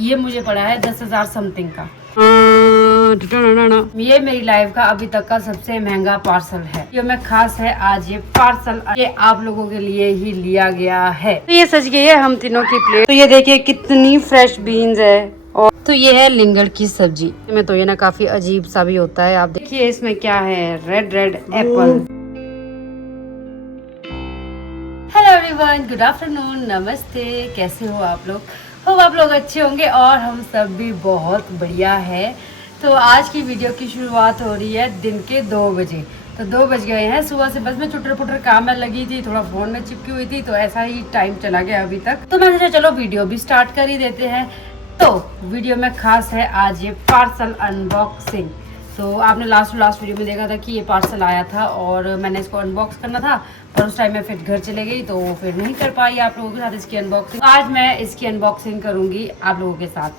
ये मुझे पड़ा है 10,000 समथिंग का। ये मेरी लाइफ का अभी तक का सबसे महंगा पार्सल है। ये मैं खास है आज ये पार्सल ये आप लोगों के लिए ही लिया गया है। तो ये सज गई है हम तीनों की प्लेट। तो ये देखिए कितनी फ्रेश बीन्स है। और तो ये है लिंगर की सब्जी में। तो ये ना काफी अजीब सा भी होता है। आप देखिए इसमें क्या है, red red Apple. Hello everyone, good afternoon, नमस्ते। कैसे हो आप लोग? आप लोग अच्छे होंगे और हम सब भी बहुत बढ़िया है। तो आज की वीडियो की शुरुआत हो रही है दिन के 2 बजे। तो 2 बज गए हैं। सुबह से बस मैं चुटर पुटर काम में लगी थी, थोड़ा फोन में चिपकी हुई थी, तो ऐसा ही टाइम चला गया अभी तक। तो मैंने सोचा चलो वीडियो भी स्टार्ट कर ही देते हैं। तो वीडियो में खास है आज ये पार्सल अनबॉक्सिंग। तो आपने लास्ट वीडियो में देखा था कि ये पार्सल आया था और मैंने इसको अनबॉक्स करना था, पर उस टाइम मैं फिर घर चले गई तो फिर नहीं कर पाई आप लोगों के साथ इसकी अनबॉक्सिंग। आज मैं इसकी अनबॉक्सिंग करूंगी आप लोगों के साथ,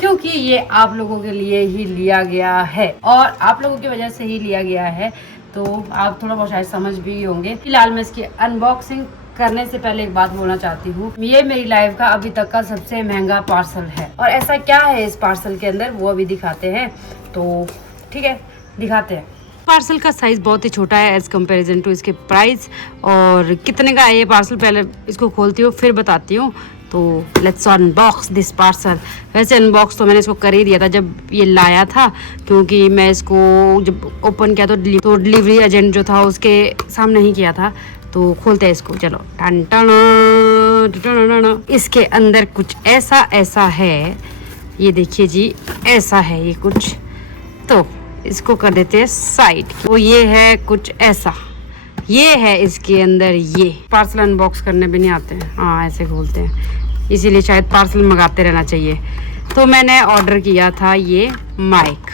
क्योंकि ये आप लोगों के लिए ही लिया गया है और आप लोगों की वजह से ही लिया गया है। तो आप थोड़ा बहुत शायद समझ भी होंगे। फिलहाल मैं इसकी अनबॉक्सिंग करने से पहले एक बात बोलना चाहती हूँ। ये मेरी लाइफ का अभी तक का सबसे महंगा पार्सल है और ऐसा क्या है इस पार्सल के अंदर वो अभी दिखाते हैं। तो ठीक है, दिखाते हैं। पार्सल का साइज बहुत ही छोटा है एज कम्पेरिजन टू इसके प्राइस। और कितने का है ये पार्सल पहले इसको खोलती हूँ फिर बताती हूँ। तो लेट्स अनबॉक्स दिस पार्सल। वैसे अनबॉक्स तो मैंने इसको कर ही दिया था जब ये लाया था, क्योंकि मैं इसको जब ओपन किया तो डिलीवरी एजेंट जो था उसके सामने ही किया था। तो खोलते हैं इसको, चलो। टन टन। इसके अंदर कुछ ऐसा है, ये देखिए जी, ऐसा है ये कुछ। तो इसको कर देते हैं साइड। तो ये है कुछ ऐसा, ये है इसके अंदर। ये पार्सल अनबॉक्स करने भी नहीं आते हैं, हाँ ऐसे खोलते हैं, इसीलिए शायद पार्सल मंगाते रहना चाहिए। तो मैंने ऑर्डर किया था ये माइक,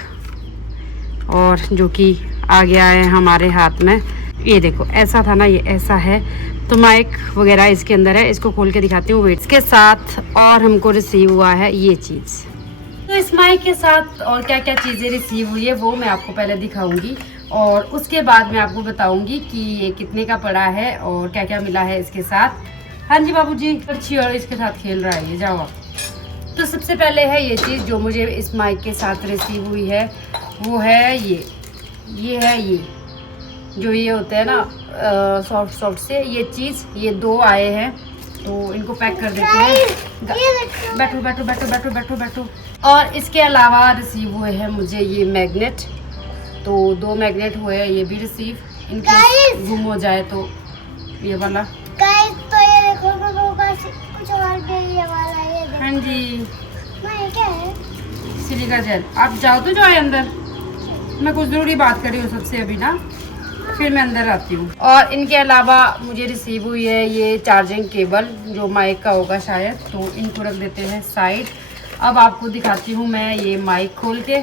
और जो कि आ गया है हमारे हाथ में। ये देखो ऐसा था ना, ये ऐसा है। तो माइक वगैरह इसके अंदर है, इसको खोल के दिखाती हूँ। वेट इसके साथ और हमको रिसीव हुआ है ये चीज़। तो इस माइक के साथ और क्या क्या चीज़ें रिसीव हुई है वो मैं आपको पहले दिखाऊंगी और उसके बाद मैं आपको बताऊंगी कि ये कितने का पड़ा है और क्या क्या मिला है इसके साथ। हाँ जी बाबूजी, अच्छी और इसके साथ खेल रहा है ये, जाओ आप। तो सबसे पहले है ये चीज़ जो मुझे इस माइक के साथ रिसीव हुई है, वो है ये है ये जो ये होते हैं ना सॉफ्ट से ये चीज़। ये 2 आए हैं, तो इनको पैक कर देते हैं। बैठो। और इसके अलावा रिसीव हुए हैं मुझे ये मैग्नेट। तो 2 मैग्नेट हुए हैं, ये भी रिसीव, इनके गुम हो जाए तो ये वाला। तो ये देखो कुछ और ये वाला है। हाँ जी, क्या है? Silica gel. आप जाओ तो जाओ अंदर, मैं कुछ ज़रूरी बात कर रही हूँ सबसे अभी ना, फिर मैं अंदर आती हूँ। और इनके अलावा मुझे रिसीव हुई है ये चार्जिंग केबल जो माइक का होगा शायद। तो इनको रख देते हैं साइड। अब आपको दिखाती हूँ मैं ये माइक खोल के।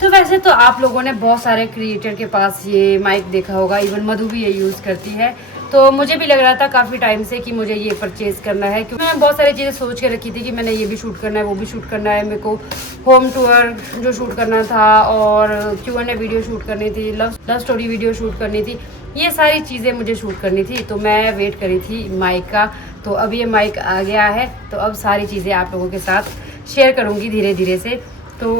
तो वैसे तो आप लोगों ने बहुत सारे क्रिएटर के पास ये माइक देखा होगा, इवन मधु भी ये यूज़ करती है। तो मुझे भी लग रहा था काफ़ी टाइम से कि मुझे ये परचेज़ करना है, क्योंकि मैं बहुत सारी चीज़ें सोच के रखी थी कि मैंने ये भी शूट करना है, वो भी शूट करना है। मेरे को होम टूर जो शूट करना था और Q&A वीडियो शूट करनी थी, लव स्टोरी वीडियो शूट करनी थी, ये सारी चीज़ें मुझे शूट करनी थी। तो मैं वेट करी थी माइक का। तो अब ये माइक आ गया है, तो अब सारी चीज़ें आप लोगों के साथ शेयर करूँगी धीरे धीरे से। तो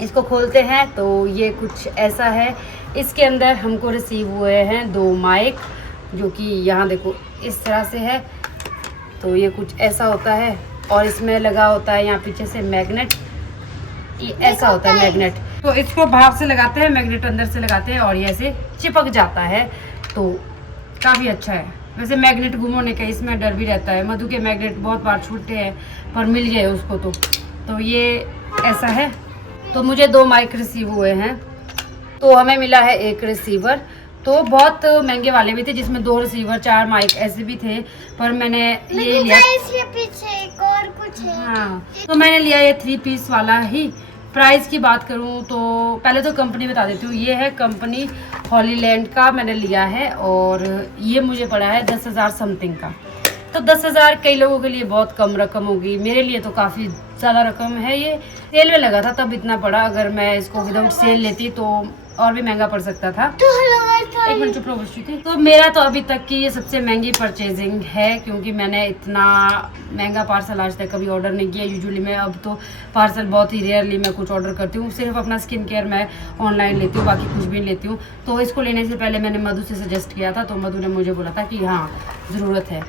इसको खोलते हैं। तो ये कुछ ऐसा है, इसके अंदर हमको रिसीव हुए हैं 2 माइक, जो कि यहाँ देखो इस तरह से है। तो ये कुछ ऐसा होता है और इसमें लगा होता है यहाँ पीछे से मैग्नेट, ये ऐसा होता है मैग्नेट। तो इसको बाहर से लगाते हैं, मैग्नेट अंदर से लगाते हैं और ये ऐसे चिपक जाता है। तो काफ़ी अच्छा है। वैसे मैग्नेट गुम होने का इसमें डर भी रहता है। मधु के मैग्नेट बहुत बार छूटे हैं पर मिल गए उसको। तो ये ऐसा है। तो मुझे 2 माइक रिसीव हुए हैं। तो हमें मिला है 1 रिसीवर। तो बहुत महंगे वाले भी थे जिसमें 2 रिसीवर 4 माइक ऐसे भी थे, पर मैंने ये लिया। इसके पीछे एक और कुछ है। हाँ, तो मैंने लिया ये 3 पीस वाला ही। प्राइस की बात करूँ तो पहले तो कंपनी बता देती हूँ। ये है कंपनी हॉलीलैंड का मैंने लिया है और ये मुझे पड़ा है 10,000 समथिंग का। तो 10,000 कई लोगों के लिए बहुत कम रकम होगी, मेरे लिए तो काफ़ी ज़्यादा रकम है। ये सेल में लगा था तब इतना पड़ा, अगर मैं इसको विदाउट सेल लेती तो और भी महंगा पड़ सकता था। तो हेलो गाइस, एक मिनट चुप रहो बच्ची थी। तो मेरा तो अभी तक की ये सबसे महंगी परचेजिंग है, क्योंकि मैंने इतना महंगा पार्सल आज तक कभी ऑर्डर नहीं किया। यूजुअली मैं अब तो पार्सल बहुत ही रेयरली मैं कुछ ऑर्डर करती हूँ, सिर्फ अपना स्किन केयर मैं ऑनलाइन लेती हूँ, बाकी कुछ भी नहीं लेती हूँ। तो इसको लेने से पहले मैंने मधु से सजेस्ट किया था, तो मधु ने मुझे बोला था कि हाँ ज़रूरत है।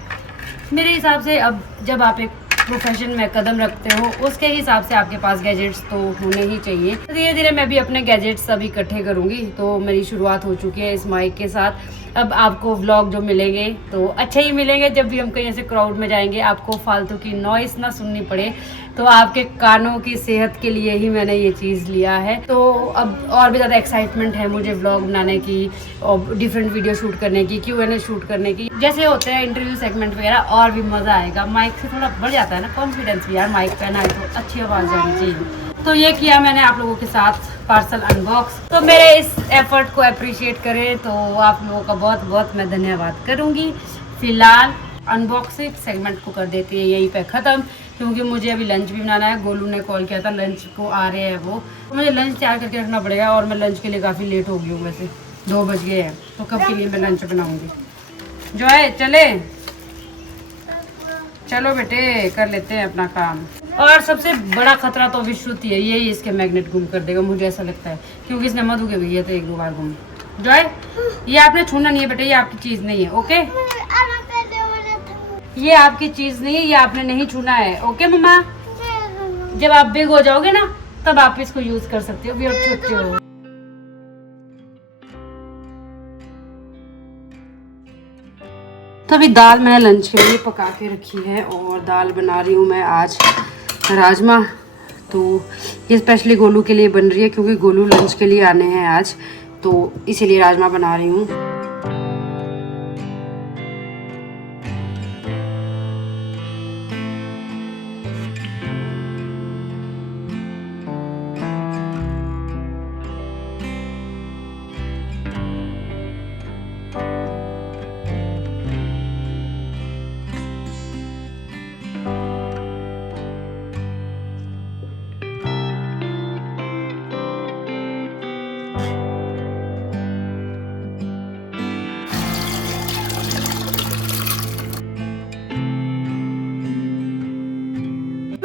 मेरे हिसाब से अब जब आप एक प्रोफेशन में कदम रखते हो, उसके हिसाब से आपके पास गैजेट्स तो होने ही चाहिए। धीरे धीरे मैं भी अपने गैजेट्स अभी इकट्ठे करूँगी। तो मेरी शुरुआत हो चुकी है इस माइक के साथ। अब आपको व्लॉग जो मिलेंगे तो अच्छे ही मिलेंगे। जब भी हम कहीं ऐसे क्राउड में जाएंगे, आपको फालतू की नॉइस ना सुननी पड़े, तो आपके कानों की सेहत के लिए ही मैंने ये चीज़ लिया है। तो अब और भी ज़्यादा एक्साइटमेंट है मुझे व्लॉग बनाने की और डिफरेंट वीडियो शूट करने की, Q&A शूट करने की, जैसे होते हैं इंटरव्यू सेगमेंट वगैरह, और भी मज़ा आएगा। माइक से थोड़ा बढ़ जाता है ना कॉन्फिडेंस भी यार, माइक पहना है तो अच्छी आवाज़ आनी चाहिए। तो ये किया मैंने आप लोगों के साथ पार्सल अनबॉक्स। तो मेरे इस एफर्ट को अप्रिशिएट करें तो आप लोगों का बहुत बहुत मैं धन्यवाद करूँगी। फिलहाल अनबॉक्सिंग सेगमेंट को कर देती है यहीं पे ख़त्म, क्योंकि मुझे अभी लंच भी बनाना है। गोलू ने कॉल किया था, लंच को आ रहे हैं वो, तो मुझे लंच तैयार करके रखना पड़ेगा। और मैं लंच के लिए काफ़ी लेट हो गई हूँ, वैसे 2 बज गए हैं, तो कब के लिए मैं लंच बनाऊँगी। जो है चले, चलो बेटे कर लेते हैं अपना काम। और सबसे बड़ा खतरा तो विश्रुति है, यही इसके मैग्नेट गुम कर देगा मुझे ऐसा लगता है, क्योंकि इसने मधु के भी थे 1-2 बार गुम। जॉय, ये आपने छूना नहीं है बेटे, ये आपकी चीज़ नहीं है, ओके? ये आपकी चीज़ नहीं है, ये आपने नहीं छूना है, ओके मम्मा? जब आप बिग हो जाओगे ना, तब आप इसको यूज कर सकते हो, अभी आप छोटे हो। तो अभी दाल मैंने लंच के लिए पका के रखी है, और दाल बना रही हूँ मैं आज राजमा। तो ये स्पेशली गोलू के लिए बन रही है, क्योंकि गोलू लंच के लिए आने हैं आज, तो इसीलिए राजमा बना रही हूँ।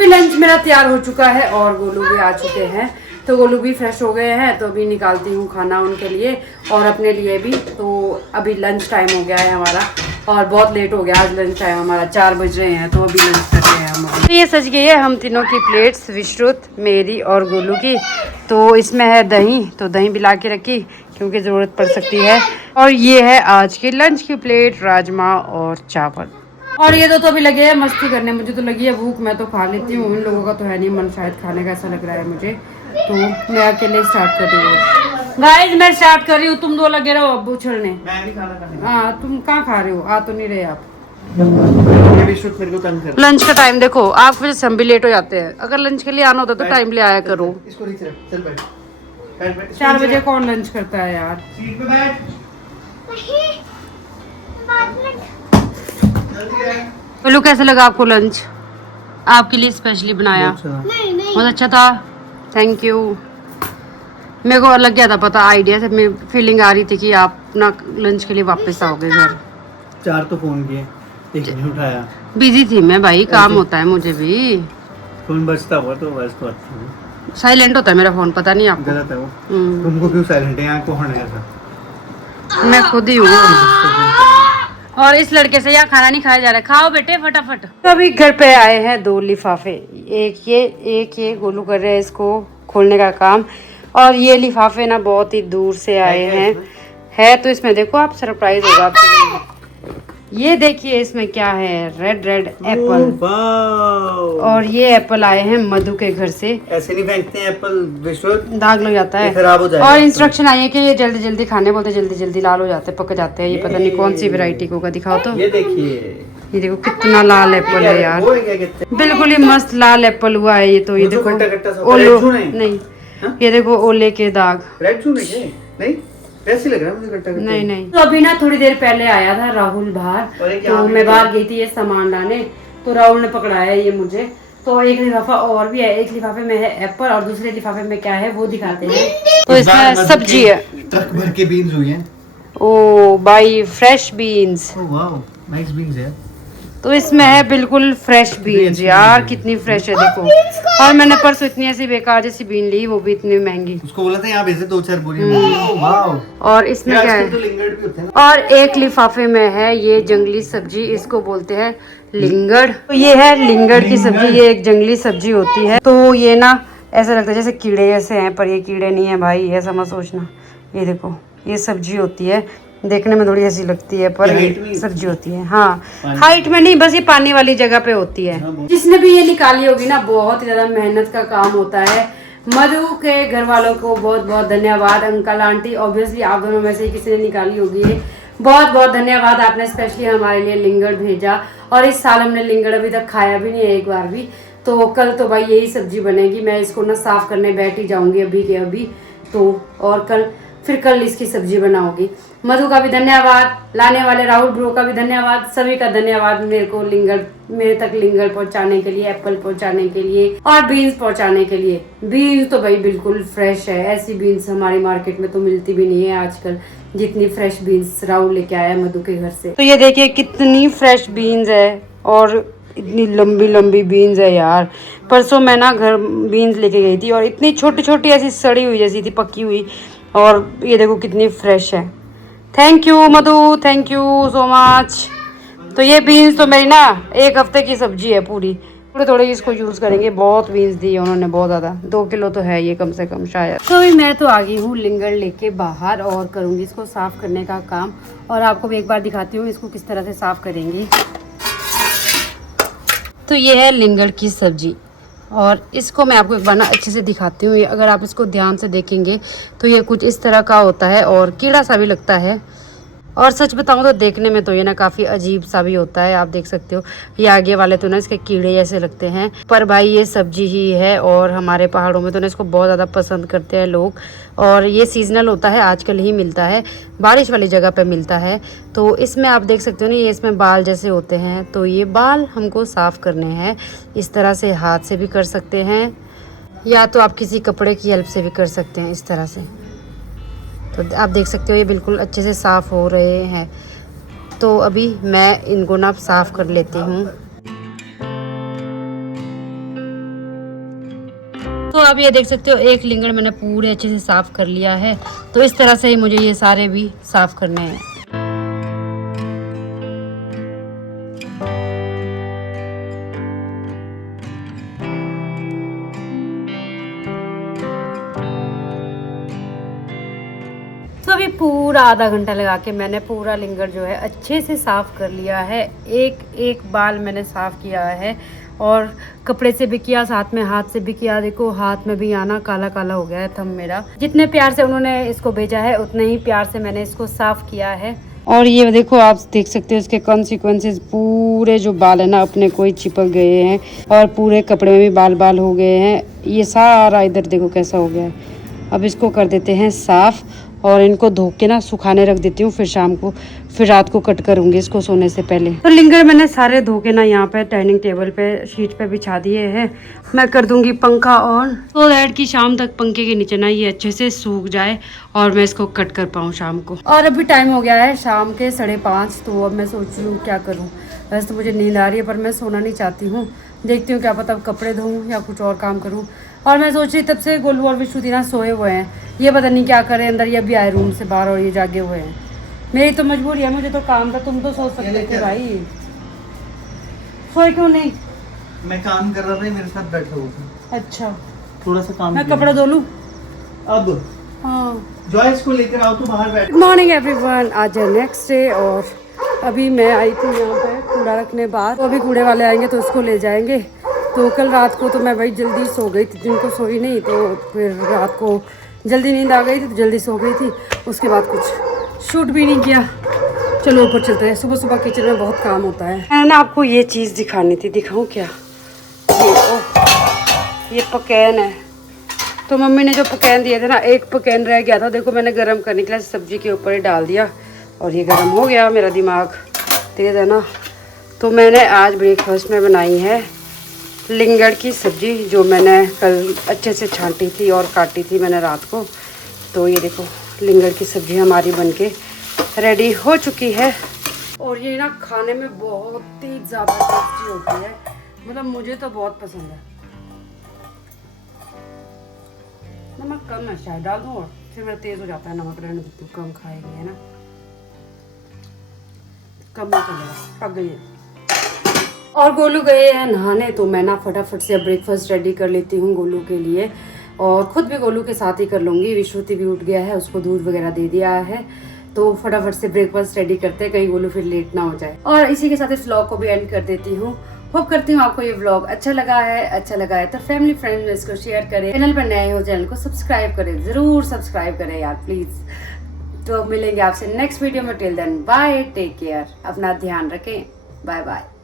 लंच मेरा तैयार हो चुका है और गोलू भी आ चुके हैं, तो गोलू भी फ्रेश हो गए हैं। तो अभी निकालती हूँ खाना उनके लिए और अपने लिए भी। तो अभी लंच टाइम हो गया है हमारा, और बहुत लेट हो गया आज लंच टाइम हमारा, 4 बज रहे हैं, तो अभी लंच कर रहे हैं हम। तो ये सज गई है हम तीनों की प्लेट्स, विश्रुत, मेरी और गोलू की। तो इसमें है दही, तो दही भी ला के रखी क्योंकि ज़रूरत पड़ सकती है। और ये है आज की लंच की प्लेट, राजमा और चावल। और ये तो अभी लगे हैं मस्ती करने, मुझे तो लगी है भूख, मैं तो खा लेती हूँ, इन लोगों का तो है नहीं मन शायद खाने का, ऐसा लग रहा है मुझे। तो मैं अकेले स्टार्ट कर रही हूँ गाइस, मैं स्टार्ट कर रही हूँ, तुम 2 लगे रहो अब उछलने। मैं भी खाना खाने। हाँ तुम कहाँ खा रहे हो, आ तो नहीं रहे आप। मेरे को तंग कर। लंच का टाइम देखो, आप वजह से हम भी लेट हो जाते हैं। अगर लंच के लिए आना होता तो टाइम ले आया करो। इसको नीचे रख, चल बैठ। 4 बजे कौन लंच करता है यार। सीट पे बैठ। बोलो कैसे लगा आपको लंच, आपके लिए स्पेशली बनाया? नहीं नहीं, बहुत अच्छा था, थैंक यू। मेरे को लग गया था पता, आइडिया से मेरी फीलिंग आ रही थी कि आप ना लंच के लिए वापस आओगे घर। 4 तो फोन किए, एक नहीं उठाया। बिजी थी मैं भाई, काम होता है मुझे भी। फोन बजता हुआ तो बस तो अच्छा है। साइलेंट होता है मेरा फोन, पता नहीं आपको? गलत है वो। तुमको क्यों साइलेंट है, यहाँ कौन है ऐसा? मैं खुद ही हूँ। और इस लड़के से यहाँ खाना नहीं खाया जा रहा है, खाओ बेटे फटाफट। तो अभी घर पे आए हैं 2 लिफाफे, एक ये गोलू कर रहे हैं इसको खोलने का काम। और ये लिफाफे ना बहुत ही दूर से आए हैं, है तो इसमें देखो आप, सरप्राइज होगा आपके लिए। ये देखिए इसमें क्या है, रेड एप्पल। और ये एप्पल आए हैं मधु के घर से। ऐसे नहीं फेंकते हैं एप्पल, विश्व दाग लग जाता है, खराब हो जाएगा। और इंस्ट्रक्शन आई है कि ये जल्दी जल्दी खाने बोलते, जल्दी जल्दी लाल हो जाते हैं, पक जाते हैं। ये पता नहीं कौन सी वैरायटी को होगा, दिखाओ तो। ये देखिए, ये देखो कितना लाल एप्पल है यार, बिल्कुल ही मस्त लाल एप्पल हुआ है ये तो। ये देखो ओलो नहीं, ये देखो ओले के दाग। रेड चूने के नहीं, वैसे लग रहा है मुझे कट्टा। नहीं। तो अभी ना थोड़ी देर पहले आया था राहुल बाहर, तो मैं बाहर गई थी ये सामान लाने, तो राहुल ने पकड़ाया ये मुझे। तो एक लिफाफा और भी है, एक लिफाफे में है एप्पल और दूसरे लिफाफे में क्या है वो दिखाते हैं। तो इसमें सब्जी है, ट्रक भर के बीन्स हुई हैं। ओ भाई fresh beans, oh wow, nice beans है। तो इसमें है बिल्कुल फ्रेश बीन्स। यार कितनी फ्रेश है देखो। और मैंने परसों इतनी ऐसी बेकार जैसी बीन ली, वो भी इतनी महंगी। उसको बोला था यहाँ भेजे 2-4 बोरी। वाओ। और इसमें क्या है, तो लिंगर्ड भी होते हैं ना। और एक लिफाफे में है ये जंगली सब्जी, इसको बोलते हैं लिंगड़। तो ये है लिंगड़ की सब्जी, ये एक जंगली सब्जी होती है। तो ये ना ऐसा लगता है जैसे कीड़े जैसे हैं, पर ये कीड़े नहीं है भाई, ऐसा मत सोचना। ये देखो ये सब्जी होती है, देखने में थोड़ी ऐसी लगती है पर ये सब्जी होती है। हाँ हाइट में नहीं, बस ये पानी वाली जगह पे होती है। जिसने भी ये निकाली होगी ना, बहुत ज्यादा मेहनत का काम होता है। मधु के घर वालों को बहुत बहुत धन्यवाद, अंकल आंटी, ऑब्वियसली आप दोनों में से ही किसी ने निकाली होगी ये। बहुत बहुत धन्यवाद, आपने स्पेशली हमारे लिए लिंगड़ भेजा। और इस साल हमने लिंगड़ अभी तक खाया भी नहीं है एक बार भी। तो कल तो भाई यही सब्जी बनेगी। मैं इसको ना साफ करने बैठ ही जाऊंगी अभी के अभी तो, और कल इसकी सब्जी बनाऊंगी। मधु का भी धन्यवाद, लाने वाले राहुल ब्रो का भी धन्यवाद, सभी का धन्यवाद मेरे को मेरे तक लिंगड़ पहुंचाने के लिए, एप्पल पहुंचाने के लिए और बीन्स पहुंचाने के लिए। बीन्स तो भाई बिल्कुल फ्रेश है, ऐसी बीन्स हमारी मार्केट में तो मिलती भी नहीं है आजकल, जितनी फ्रेश बीन्स राहुल लेके आया मधु के घर से। तो ये देखिए कितनी फ्रेश बीन्स है और इतनी लंबी लंबी बीन्स है यार। परसों मैं ना घर बीन्स लेके गई थी और इतनी छोटी छोटी ऐसी सड़ी हुई जैसी थी, पकी हुई, और ये देखो कितनी फ्रेश है। Thank you Madhu, thank you so much. तो ये बीन्स तो मेरी ना एक हफ्ते की सब्जी है पूरी। थोड़े थोड़े इसको यूज़ करेंगे। बहुत बीन्स दी है उन्होंने, बहुत ज़्यादा, 2 किलो तो है ये कम से कम शायद। तो अभी मैं तो आ गई हूँ लिंगड़ लेके बाहर और करूँगी इसको साफ़ करने का काम। और आपको भी एक बार दिखाती हूँ इसको किस तरह से साफ़ करेंगी। तो ये है लिंगड़ की सब्जी और इसको मैं आपको एक बार ना अच्छे से दिखाती हूँ। अगर आप इसको ध्यान से देखेंगे तो ये कुछ इस तरह का होता है और कीड़ा सा भी लगता है। और सच बताऊँ तो देखने में तो ये ना काफ़ी अजीब सा भी होता है। आप देख सकते हो ये आगे वाले तो ना इसके कीड़े जैसे लगते हैं, पर भाई ये सब्जी ही है। और हमारे पहाड़ों में तो ना इसको बहुत ज़्यादा पसंद करते हैं लोग। और ये सीजनल होता है, आजकल ही मिलता है, बारिश वाली जगह पे मिलता है। तो इसमें आप देख सकते हो ना, ये इसमें बाल जैसे होते हैं। तो ये बाल हमको साफ़ करने हैं। इस तरह से हाथ से भी कर सकते हैं या तो आप किसी कपड़े की हेल्प से भी कर सकते हैं इस तरह से। तो आप देख सकते हो ये बिल्कुल अच्छे से साफ़ हो रहे हैं। तो अभी मैं इनको ना साफ़ कर लेती हूँ। तो अब ये देख सकते हो एक लिंगड़ मैंने पूरे अच्छे से साफ़ कर लिया है। तो इस तरह से ही मुझे ये सारे भी साफ़ करने हैं। तो अभी पूरा आधा घंटा लगा के मैंने पूरा लिंगड़ जो है अच्छे से साफ़ कर लिया है। एक एक बाल मैंने साफ़ किया है और कपड़े से भी किया, साथ में हाथ से भी किया। देखो हाथ में भी आना काला काला हो गया है थंब मेरा। जितने प्यार से उन्होंने इसको भेजा है उतने ही प्यार से मैंने इसको साफ़ किया है। और ये देखो आप देख सकते हो इसके कॉन्सिक्वेंसेस, पूरे जो बाल है ना अपने को ही चिपक गए हैं और पूरे कपड़े में भी बाल बाल हो गए हैं। ये सारा इधर देखो कैसा हो गया है। अब इसको कर देते हैं साफ़ और इनको धो के ना सुखाने रख देती हूँ, फिर शाम को, फिर रात को कट करूँगी इसको सोने से पहले। तो लिंगड़ मैंने सारे धो के ना यहाँ पे डाइनिंग टेबल पे शीट पे बिछा दिए हैं। मैं कर दूंगी पंखा ऑन तो दैट कि शाम तक पंखे के नीचे ना ये अच्छे से सूख जाए और मैं इसको कट कर पाऊँ शाम को। और अभी टाइम हो गया है शाम के 5:30। तो अब मैं सोच रही हूँ क्या करूँ। वैसे तो मुझे नींद आ रही है पर मैं सोना नहीं चाहती हूँ। देखती हूँ क्या पता कपड़े धोऊँ या कुछ और काम करूँ। और मैं सोच रही तब से गोलू और विश्रुति ना सोए हुए हैं, ये पता नहीं क्या करें अंदर। ये भी आए रूम से बाहर और ये जागे हुए हैं। मेरी तो मजबूरी है, मुझे तो काम था, तुम तो सो सकते थे भाई। सोए क्यों नहीं? मैं काम कर रहा था, मेरे साथ बैठा हुआ था। अच्छा थोड़ा सा काम मैं कपड़ा धो लूँ अब। हाँ जॉयस को लेकर आओ तो बाहर बैठ। गुड मॉर्निंग एवरीवन, आज है नेक्स्ट डे और अभी मैं आई थी यहाँ पे कूड़ा रखने बाहर। तो अभी कूड़े वाले आएंगे तो उसको ले जाएंगे। तो कल रात को तो मैं भाई जल्दी सो गई थी, दिन को सोई नहीं, तो फिर रात को जल्दी नींद आ गई थी तो जल्दी सो गई थी। उसके बाद कुछ शूट भी नहीं किया। चलो ऊपर चलते हैं, सुबह सुबह किचन में बहुत काम होता है। मैंने ना आपको ये चीज़ दिखानी थी, दिखाऊं क्या? ये पकैन है। तो मम्मी ने जो पकैन दिए थे ना, एक पकैन रह गया था, देखो मैंने गर्म करने के लिए सब्जी के ऊपर ही डाल दिया और ये गर्म हो गया। मेरा दिमाग तेज़ है ना। तो मैंने आज ब्रेकफास्ट में बनाई है लिंगड़ की सब्जी जो मैंने कल अच्छे से छांटी थी और काटी थी मैंने रात को। तो ये देखो लिंगड़ की सब्जी हमारी बनके रेडी हो चुकी है। और ये ना खाने में बहुत ही ज़्यादा टेस्टी होती है, मतलब मुझे तो बहुत पसंद है। नमक कम है शायद, डाल दूँ और फिर मेरा तेज़ हो जाता है नमक, रहने देती हूँ, कम खाएगी है ना, कम नहीं चलेगा, पक गई है। और गोलू गए हैं नहाने, तो मैं ना फटाफट से ब्रेकफास्ट रेडी कर लेती हूँ गोलू के लिए, और ख़ुद भी गोलू के साथ ही कर लूँगी। विश्रुति भी उठ गया है, उसको दूध वगैरह दे दिया है, तो फटाफट से ब्रेकफास्ट रेडी करते हैं, कहीं गोलू फिर लेट ना हो जाए। और इसी के साथ इस व्लॉग को भी एंड कर देती हूँ। होप करती हूँ आपको ये व्लॉग अच्छा लगा है तो फैमिली फ्रेंड्स में इसको शेयर करें। चैनल पर नए हो चैनल को सब्सक्राइब करें, ज़रूर सब्सक्राइब करें यार प्लीज़। तो मिलेंगे आपसे नेक्स्ट वीडियो में, till then bye, take care, अपना ध्यान रखें, बाय बाय।